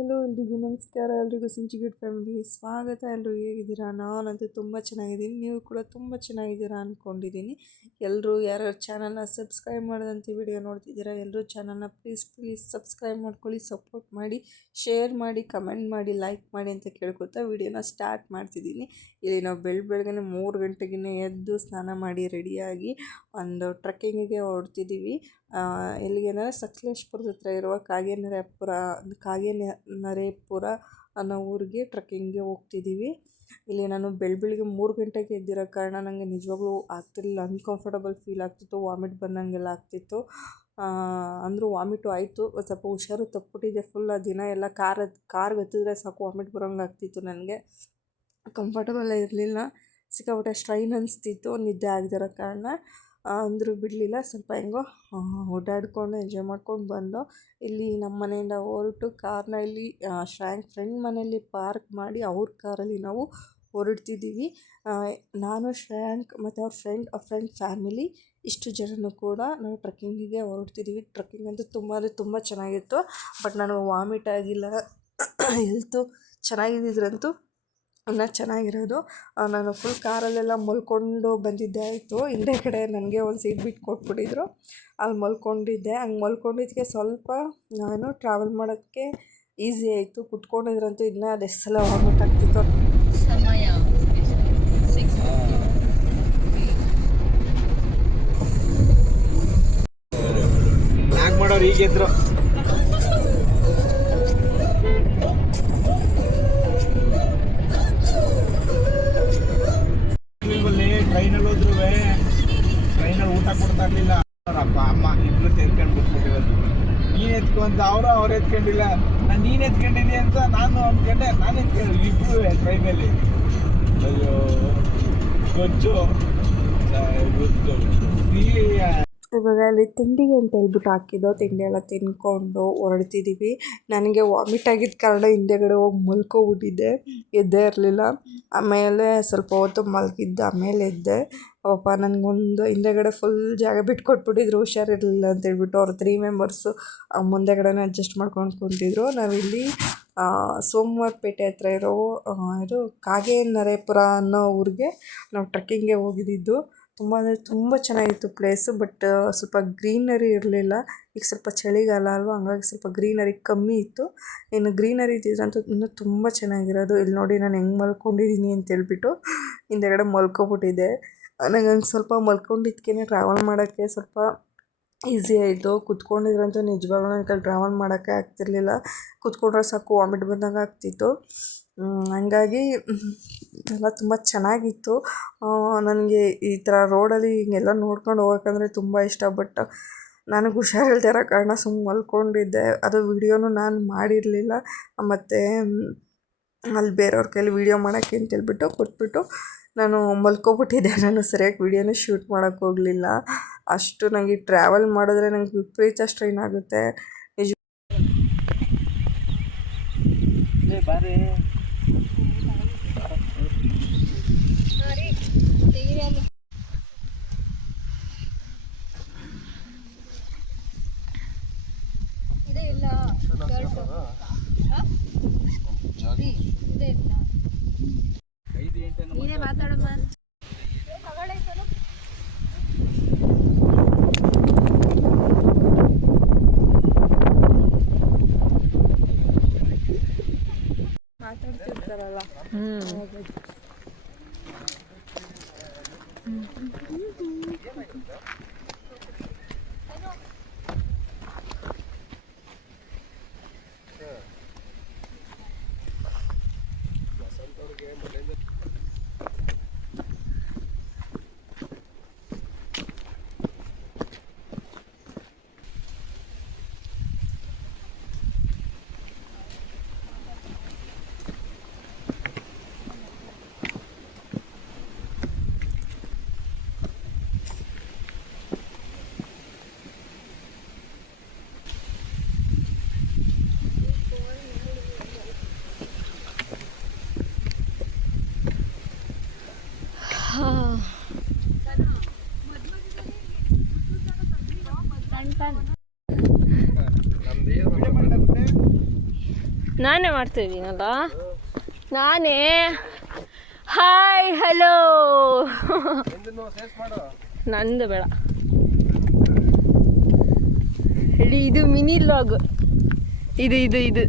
Hello ಎಲ್ರಿಗೂ ನಮಸ್ಕಾರ. ಎಲ್ರಿಗೂ ಸಿಂಚಿಗಿಡ್ ಫ್ಯಾಮಿಲಿಗೆ ಸ್ವಾಗತ. ಎಲ್ಲರೂ ಹೇಗಿದ್ದೀರಾ? ನಾನಂತೂ ತುಂಬ ಚೆನ್ನಾಗಿದ್ದೀನಿ, ನೀವು ಕೂಡ ತುಂಬ ಚೆನ್ನಾಗಿದ್ದೀರಾ ಅಂದ್ಕೊಂಡಿದ್ದೀನಿ. ಎಲ್ಲರೂ ಯಾರ್ಯಾರು ಚಾನಲ್ನ ಸಬ್ಸ್ಕ್ರೈಬ್ ಮಾಡಿದಂತೆ ವಿಡಿಯೋ ನೋಡ್ತಿದ್ದೀರಾ, ಎಲ್ಲರೂ ಚಾನಲ್ನ ಪ್ಲೀಸ್ ಸಬ್ಸ್ಕ್ರೈಬ್ ಮಾಡ್ಕೊಳ್ಳಿ, ಸಪೋರ್ಟ್ ಮಾಡಿ, ಶೇರ್ ಮಾಡಿ, ಕಮೆಂಟ್ ಮಾಡಿ, ಲೈಕ್ ಮಾಡಿ ಅಂತ ಕೇಳ್ಕೊತಾ ವಿಡಿಯೋನ ಸ್ಟಾರ್ಟ್ ಮಾಡ್ತಿದ್ದೀನಿ. ಇಲ್ಲಿ ನಾವು ಬೆಳಗ್ಗೆನೇ 3 ಗಂಟೆಗೆ ಎದ್ದು ಸ್ನಾನ ಮಾಡಿ ರೆಡಿಯಾಗಿ ಒಂದು ಟ್ರೆಕ್ಕಿಂಗಿಗೆ ಹೊರಡ್ತಿದ್ದೀವಿ. ಎಲ್ಲಿಗೆಂದರೆ ಸಕಲೇಶಪುರದ ಹತ್ರ ಇರುವ ಕಾಗೆನರೇಪುರ ಅನ್ನೋ ಊರಿಗೆ ಟ್ರೆಕ್ಕಿಂಗ್ಗೆ ಹೋಗ್ತಿದ್ದೀವಿ. ಇಲ್ಲಿ ನಾನು ಬೆಳಗ್ಗೆ 3 ಗಂಟೆಗೆ ಎದ್ದಿರೋ ಕಾರಣ ನನಗೆ ನಿಜವಾಗ್ಲೂ ಆಗ್ತಿರಲಿಲ್ಲ, ಅನ್ಕಂಫರ್ಟಬಲ್ ಫೀಲ್ ಆಗ್ತಿತ್ತು, ವಾಮಿಟ್ ಬಂದಂಗೆಲ್ಲ ಆಗ್ತಿತ್ತು. ಅಂದರೂ ವಾಮಿಟು ಆಯಿತು, ಸ್ವಲ್ಪ ಹುಷಾರು ತಪ್ಪಿಬಿಟ್ಟಿದೆ. ಫುಲ್ ಆ ದಿನ ಎಲ್ಲ ಕಾರ್ಗೆ ಹತ್ತಿದ್ರೆ ಸಾಕು ವಾಮಿಟ್ ಬರೋಂಗೆ ಆಗ್ತಿತ್ತು. ನನಗೆ ಕಂಫರ್ಟಬಲ್ ಇರಲಿಲ್ಲ, ಸಿಕ್ಕಾಪಟ್ಟೆ ಸ್ಟ್ರೈನ್ ಅನಿಸ್ತಿತ್ತು ನಿದ್ದೆ ಆಗದಿರೋ ಕಾರಣ. ಅಂದರೂ ಬಿಡಲಿಲ್ಲ, ಸ್ವಲ್ಪ ಹೆಂಗೋ ಓಡಾಡಿಕೊಂಡು ಎಂಜಾಯ್ ಮಾಡ್ಕೊಂಡು ಬಂದು ಇಲ್ಲಿ ನಮ್ಮ ಮನೆಯಿಂದ ಹೊರಟು ಕಾರ್ನ ಇಲ್ಲಿ ಫ್ರೆಂಡ್ ಮನೆಯಲ್ಲಿ ಪಾರ್ಕ್ ಮಾಡಿ ಅವ್ರ ಕಾರಲ್ಲಿ ನಾವು ಹೊರಡ್ತಿದ್ದೀವಿ. ನಾನು ಶ್ರೇಯಾಂಕ್ ಮತ್ತು ಅವ್ರ ಫ್ರೆಂಡ್ ಫ್ಯಾಮಿಲಿ ಇಷ್ಟು ಜನನೂ ಕೂಡ ನಾವು ಟ್ರೆಕ್ಕಿಂಗಿಗೆ ಹೊರಡ್ತಿದ್ದೀವಿ. ಟ್ರೆಕ್ಕಿಂಗ್ ಅಂತೂ ತುಂಬ ಚೆನ್ನಾಗಿತ್ತು. ಬಟ್ ನನಗೆ ವಾಮಿಟ್ ಆಗಿಲ್ಲ, ಹೆಲ್ತು ಚೆನ್ನಾಗಿದ್ದಿದ್ರಂತೂ ಇನ್ನೂ ಚೆನ್ನಾಗಿರೋದು. ನಾನು ಫುಲ್ ಕಾರಲ್ಲೆಲ್ಲ ಮಲ್ಕೊಂಡು ಬಂದಿದ್ದೆ ಆಯಿತು. ಹಿಂದೆ ಕಡೆ ನನಗೆ ಒಂದು ಸೀಟ್ ಬಿಟ್ಟು ಕೊಟ್ಬಿಟ್ಟಿದ್ರು, ಅಲ್ಲಿ ಮಲ್ಕೊಂಡಿದ್ದೆ. ಹಂಗೆ ಮಲ್ಕೊಂಡಿದ್ದಕ್ಕೆ ಸ್ವಲ್ಪ ನಾನು ಟ್ರಾವೆಲ್ ಮಾಡೋಕ್ಕೆ ಈಸಿ ಆಯಿತು. ಕುತ್ಕೊಂಡಿದ್ರಂತೂ ಇನ್ನೂ ಅದೆಷ್ಟು ಸಲ ವಾಮಿಟ್ ಆಗ್ತಿತ್ತು. ಸಮಯ ಮಾಡೋರು ಈಗಿದ್ರು. ಟ್ರೈನಲ್ಲಿ ಹೋದ್ರು ಟ್ರೈನಲ್ಲಿ ಊಟ ಕೊಡ್ತಾ ಇರಲಿಲ್ಲ. ಅಪ್ಪ ಅಮ್ಮ ಇಬ್ಬರು ಸೇರ್ಕೊಂಡು ಬಿಟ್ಬಿಟ್ಟಿರೋದು. ನೀನು ಎತ್ಕೊಂತ ಅವ್ರು ಎತ್ಕೊಂಡಿಲ್ಲ, ನೀನು ಎತ್ಕೊಂಡಿದ್ದಿ ಅಂತ ನಾನು ಅಂದ್ಕೊಂಡೆ. ನಾನು ಎತ್ಕೊಂಡು ಇಬ್ಬರು ಟ್ರೈನಲ್ಲಿ. ಅಯ್ಯೋ ಗೊತ್ತು. ಇವಾಗ ಅಲ್ಲಿ ತಿಂಡಿಗೆ ಅಂತ ಹೇಳ್ಬಿಟ್ಟು ಹಾಕಿದ್ದೋ, ತಿಂಡಿ ಎಲ್ಲ ತಿನ್ಕೊಂಡು ಹೊರಡ್ತಿದ್ದೀವಿ. ನನಗೆ ವಾಮಿಟ್ ಆಗಿದ್ದ ಕಾರಣ ಹಿಂದೆಗಡೆ ಹೋಗಿ ಮಲ್ಕೊಬಿಟ್ಟಿದ್ದೆ, ಎದ್ದೇ ಇರಲಿಲ್ಲ. ಆಮೇಲೆ ಸ್ವಲ್ಪ ಹೊತ್ತು ಮಲಗಿದ್ದೆ, ಆಮೇಲೆ ಎದ್ದೆ. ಪಾಪ ನನಗೊಂದು ಹಿಂದೆಗಡೆ ಫುಲ್ ಜಾಗ ಬಿಟ್ಟು ಕೊಟ್ಬಿಟ್ಟಿದ್ರು, ಹುಷಾರಿರಲಿಲ್ಲ ಅಂತೇಳ್ಬಿಟ್ಟು. ಅವ್ರು 3 ಮೆಂಬರ್ಸು ಮುಂದೆಗಡೆನೇ ಅಡ್ಜಸ್ಟ್ ಮಾಡ್ಕೊಂಡು ಕುಂತಿದ್ರು. ನಾವಿಲ್ಲಿ ಸೋಮವಾರಪೇಟೆ ಹತ್ರ ಇರೋ ಇದು ಕಾಗೆನರೇಪುರ ಅನ್ನೋ ಊರಿಗೆ ನಾವು ಟ್ರೆಕ್ಕಿಂಗ್ಗೆ ಹೋಗಿದ್ದಿದ್ದು. ತುಂಬ ಅಂದರೆ ತುಂಬ ಚೆನ್ನಾಗಿತ್ತು ಪ್ಲೇಸು. ಬಟ್ ಸ್ವಲ್ಪ ಗ್ರೀನರಿ ಇರಲಿಲ್ಲ. ಈಗ ಸ್ವಲ್ಪ ಚಳಿಗಾಲ ಅಲ್ವಾ, ಹಂಗಾಗಿ ಸ್ವಲ್ಪ ಗ್ರೀನರಿ ಕಮ್ಮಿ ಇತ್ತು. ಇನ್ನು ಗ್ರೀನರಿ ಇದ್ದಿದ್ರಂತೂ ಇನ್ನೂ ತುಂಬ ಚೆನ್ನಾಗಿರೋದು. ಇಲ್ಲಿ ನೋಡಿ ನಾನು ಹೆಂಗೆ ಮಲ್ಕೊಂಡಿದ್ದೀನಿ ಅಂತೇಳ್ಬಿಟ್ಟು ಹಿಂದೆಗಡೆ ಮಲ್ಕೊಬಿಟ್ಟಿದ್ದೆ. ನನಗೆ ಹಂಗೆ ಸ್ವಲ್ಪ ಮಲ್ಕೊಂಡಿದ್ದಕ್ಕೇ ಟ್ರಾವೆಲ್ ಮಾಡೋಕ್ಕೆ ಸ್ವಲ್ಪ ಈಸಿ ಆಯಿತು. ಕುತ್ಕೊಂಡಿದ್ರಂತೂ ನಿಜವಾಗ್ಲೂ ನನ್ನ ಕೈಲಿ ಟ್ರಾವೆಲ್ ಮಾಡೋಕ್ಕೆ ಆಗ್ತಿರ್ಲಿಲ್ಲ. ಕುತ್ಕೊಂಡ್ರೆ ಸಾಕು ವಾಮಿಟ್ ಬಂದಂಗೆ ಆಗ್ತಿತ್ತು. ಹಂಗಾಗಿ ಎಲ್ಲ ತುಂಬ ಚೆನ್ನಾಗಿತ್ತು. ನನಗೆ ಈ ಥರ ರೋಡಲ್ಲಿ ಹಿಂಗೆಲ್ಲ ನೋಡ್ಕೊಂಡು ಹೋಗೋಕ್ಕಂದ್ರೆ ತುಂಬ ಇಷ್ಟ. ಬಟ್ ನನಗೆ ಹುಷಾರಿಲ್ಲದೆ ಇರೋ ಕಾರಣ ಸುಮ್ಮನೆ ಮಲ್ಕೊಂಡಿದ್ದೆ. ಅದು ವಿಡಿಯೋನು ನಾನು ಮಾಡಿರಲಿಲ್ಲ. ಮತ್ತು ಅಲ್ಲಿ ಬೇರೆಯವ್ರ ಕೈಲಿ ವೀಡಿಯೋ ಮಾಡೋಕ್ಕೆ ಅಂತೇಳ್ಬಿಟ್ಟು ಕೊಟ್ಬಿಟ್ಟು ನಾನು ಮಲ್ಕೊಬಿಟ್ಟಿದ್ದೆ. ನಾನು ಸರಿಯಾಗಿ ವೀಡಿಯೋನೇ ಶೂಟ್ ಮಾಡೋಕ್ಕೆ ಹೋಗಲಿಲ್ಲ. ಅಷ್ಟು ನನಗೆ ಟ್ರಾವೆಲ್ ಮಾಡಿದ್ರೆ ನನಗೆ ವಿಪರೀತ ಸ್ಟ್ರೈನ್ ಆಗುತ್ತೆ. ಬಾರಿ ಮಾತಾಡಮ್ಮ. ಮಾತಾಡ್ತಿರ್ತಾರಲ್ಲ, ನಾನೇ ಮಾಡ್ತಾಯಿದ್ದೀನಲ್ಲ, ನಾನೇ. Hi hello. ನಂದು ಬೇಡ ಹೇಳಿ, ಇದು ಮಿನಿ ಲಾಗ್. ಇದು ಇದು ಇದು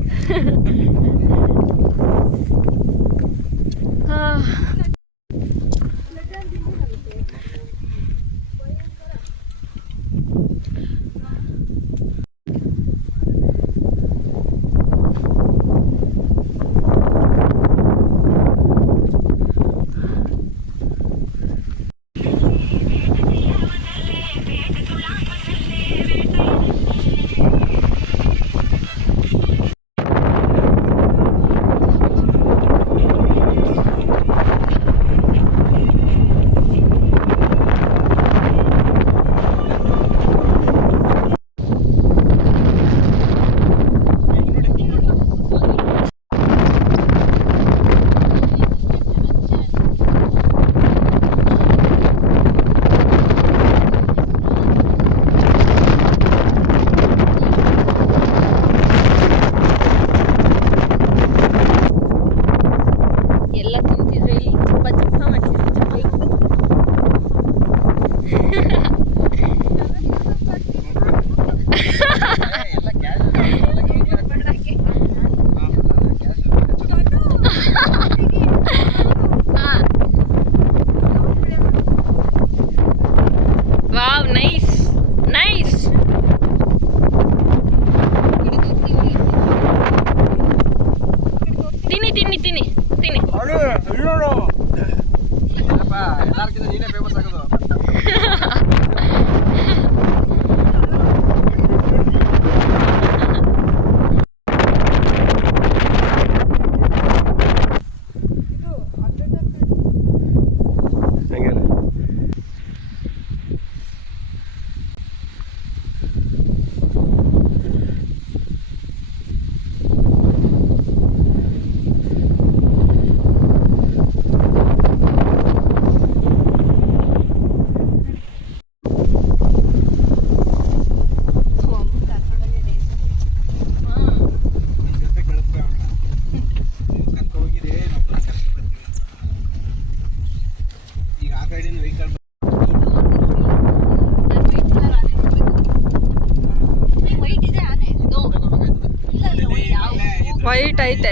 ವೈಟ್ ಐತೆ.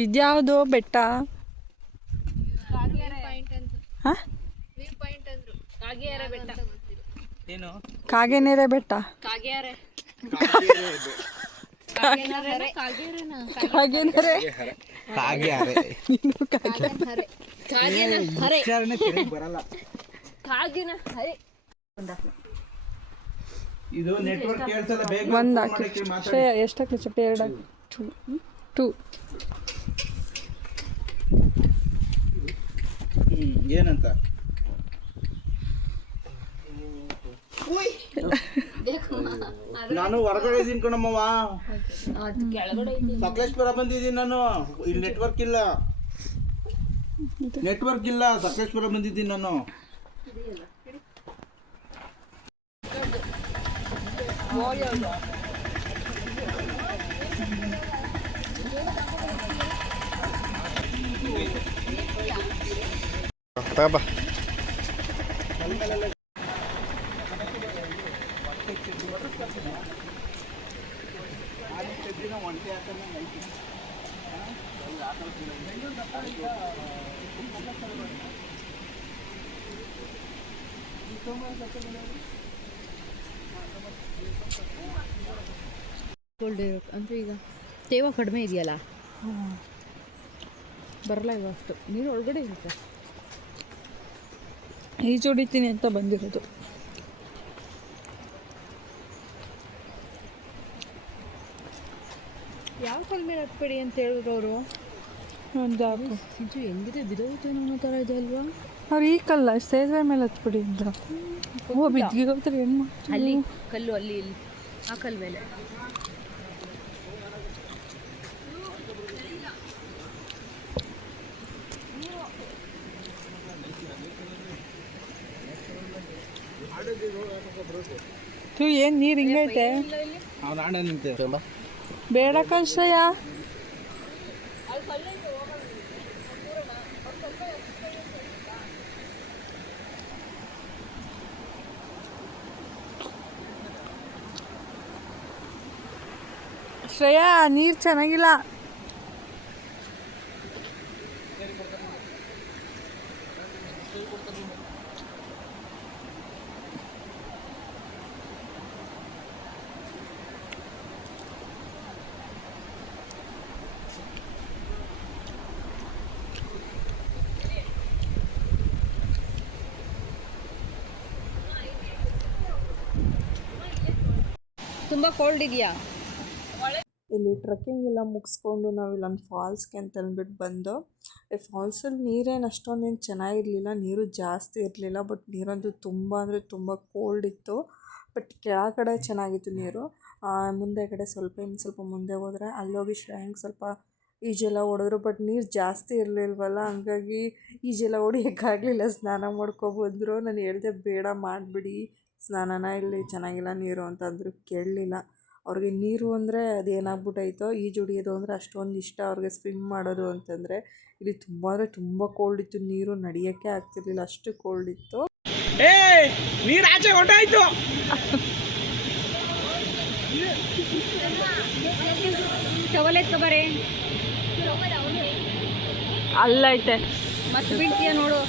ಇದ್ಯಾವುದು ಬೆಟ್ಟ? ಕಾಗೇನೆರೆ ಬೆಟ್ಟ. ಎಷ್ಟಾಗ್ಲಿ ಸ್ವಲ್ಪ? 2 ಏನಂತ ನಾನು ಹೊರಗಡೆ ಇದ್ದೀನಿ ಕಣಮ್ಮವ್ವ, ಸಕಲೇಶ್ಪುರ ಬಂದಿದ್ದೀನಿ ನಾನು. ಇಲ್ಲಿ ನೆಟ್ವರ್ಕ್ ಇಲ್ಲ, ಸಕಲೇಶ್ಪುರ ಬಂದಿದ್ದೀನಿ ನಾನು. ತಗಬಾ. ಅಂದ್ರೆ ಈಗ ತೇವ ಕಡಿಮೆ ಇದೆಯಲ್ಲ, ಬರಲ್ಲ ಇವಾಗ ಅಷ್ಟು ನೀರು ಒಳಗಡೆ ಇರುತ್ತೆ. ಈಜು ಹೊಡಿತೀನಿ ಅಂತ ಬಂದಿರೋದು. ಯಾವ ಕಲ್ ಮೇಲೆ ಹತ್ಬೇಡಿ ಅಂತ ಹೇಳಿದ್ರು ಅವರು. ಒಂದು ಇದು ಹೆಂಗಿದೆ, ಬಿದೋಗುತ್ತೇನೋ ಅನ್ನೋ ಥರ ಇದೆ ಅಲ್ವಾ? ಅವ್ರು ಈ ಕಲ್ಲ ಸೇತುವೆ ಮೇಲೆ ಹತ್ಬಿಡಿ ಅಂದ್ರು. ಬಿದ್ದಿಗೋದ್ರೆ ಏನು ಮಾಡ್ತೀವಿ? ಅಲ್ಲಿ ಕಲ್ಲು, ಅಲ್ಲಿ ಇಲ್ಲಿ ಆ ಕಲ್ಲು ಮೇಲೆ ಏನು ನೀರು ಹಿಂಗೈತೆ ಅವ್ನು ಆಡ ನಿಂತೆ ಬೇಡ ಕಶ್ರಯ. ಶ್ರೇಯಾ ನೀರು ಚೆನ್ನಾಗಿಲ್ಲ. ತುಂಬ ಕೋಲ್ಡ್ ಇದೆಯಾ? ಇಲ್ಲಿ ಟ್ರೆಕ್ಕಿಂಗ್ ಎಲ್ಲ ಮುಗಿಸ್ಕೊಂಡು ನಾವು ಇಲ್ಲೊಂದು ಫಾಲ್ಸ್ಗೆ ಅಂತ ಅಂದ್ಬಿಟ್ಟು ಬಂದು, ಈ ಫಾಲ್ಸಲ್ಲಿ ನೀರೇನು ಅಷ್ಟೊಂದೇನು ಚೆನ್ನಾಗಿರಲಿಲ್ಲ, ನೀರು ಜಾಸ್ತಿ ಇರಲಿಲ್ಲ. ಬಟ್ ನೀರಂತೂ ತುಂಬ ಅಂದರೆ ತುಂಬ ಕೋಲ್ಡ್ ಇತ್ತು. ಬಟ್ ಕೆಳಗಡೆ ಚೆನ್ನಾಗಿತ್ತು ನೀರು. ಮುಂದೆ ಕಡೆ ಇನ್ನು ಸ್ವಲ್ಪ ಮುಂದೆ ಹೋದರೆ ಅಲ್ಲೋಗಿ ಶ್ರೇಯಾಂಗ್ ಸ್ವಲ್ಪ ಈಜೆಲ್ಲ ಹೊಡೆದ್ರು. ಬಟ್ ನೀರು ಜಾಸ್ತಿ ಇರಲಿಲ್ವಲ್ಲ, ಹಂಗಾಗಿ ಈಜೆಲ್ಲ ಹೊಡಿಯೋಕ್ಕಾಗಲಿಲ್ಲ. ಸ್ನಾನ ಮಾಡ್ಕೊಬಂದರು. ನಾನು ಹೇಳಿದೆ ಬೇಡ ಮಾಡಿಬಿಡಿ ಸ್ನಾನನ, ಇಲ್ಲಿ ಚೆನ್ನಾಗಿಲ್ಲ ನೀರು ಅಂತಂದರು. ಕೇಳಲಿಲ್ಲ. ಅವ್ರಿಗೆ ನೀರು ಅಂದರೆ ಅದೇನಾಗ್ಬಿಟ್ಟೈತೋ, ಈಜು ಹೊಡಿಯೋದು ಅಂದರೆ ಅಷ್ಟೊಂದು ಇಷ್ಟ ಅವ್ರಿಗೆ, ಸ್ವಿಮ್ ಮಾಡೋದು ಅಂತಂದರೆ. ಇಲ್ಲಿ ತುಂಬ ಅಂದರೆ ತುಂಬ ಕೋಲ್ಡ್ ಇತ್ತು, ನೀರು ನಡೆಯೋಕ್ಕೆ ಆಗ್ತಿರ್ಲಿಲ್ಲ, ಅಷ್ಟು ಕೋಲ್ಡ್ ಇತ್ತು. ನೀರು ಆಚೆ ಹೊಂಟಾಯ್ತು. ಟವಲ್ ಎತ್ಕೊಬಾರೆ, ಅಲ್ಲೈತೆ ಮತ್ತೆ ಬೀಳ್ತೀಯ ನೋಡು.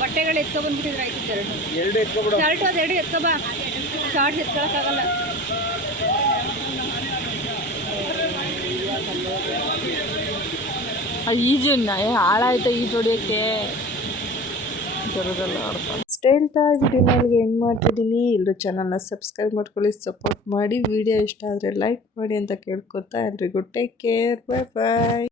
ಬಟ್ಟೆಗಳು ಎತ್ಕೊಬಂದ್ಬಿಟ್ಟಿದ್ರೆ ಆಯ್ತು. ಎರಡು ಎತ್ಕೊಬಿಡು. ಶರ್ಟು ಅದೆರಡು ಎತ್ಕೊಬಾ, ಶಾರ್ಟ್ಸ್ ಎತ್ಕೊಳಕ್ಕಾಗಲ್ಲ. ಈಜನ್ನ ಹಾಳಾಯ್ತಾ ಈಜು ಹೊಡಿಯೋಕ್ಕೆ ಬರೋದಲ್ಲ. ಅಷ್ಟೇ ಹೇಳ್ತಾ ವಿಡಿಯೋನಾಲ್ಗೆ ಏನು ಮಾಡ್ತಿದ್ದೀನಿ, ಎಲ್ಲರೂ ಚಾನಲ್ನ ಸಬ್ಸ್ಕ್ರೈಬ್ ಮಾಡ್ಕೊಳ್ಳಿ, ಸಪೋರ್ಟ್ ಮಾಡಿ. ವಿಡಿಯೋ ಇಷ್ಟ ಆದರೆ ಲೈಕ್ ಮಾಡಿ ಅಂತ ಕೇಳ್ಕೊತಾ ಎಲ್ರಿಗೂ ಟೇಕ್ ಕೇರ್, ಬಾಯ್ ಬಾಯ್.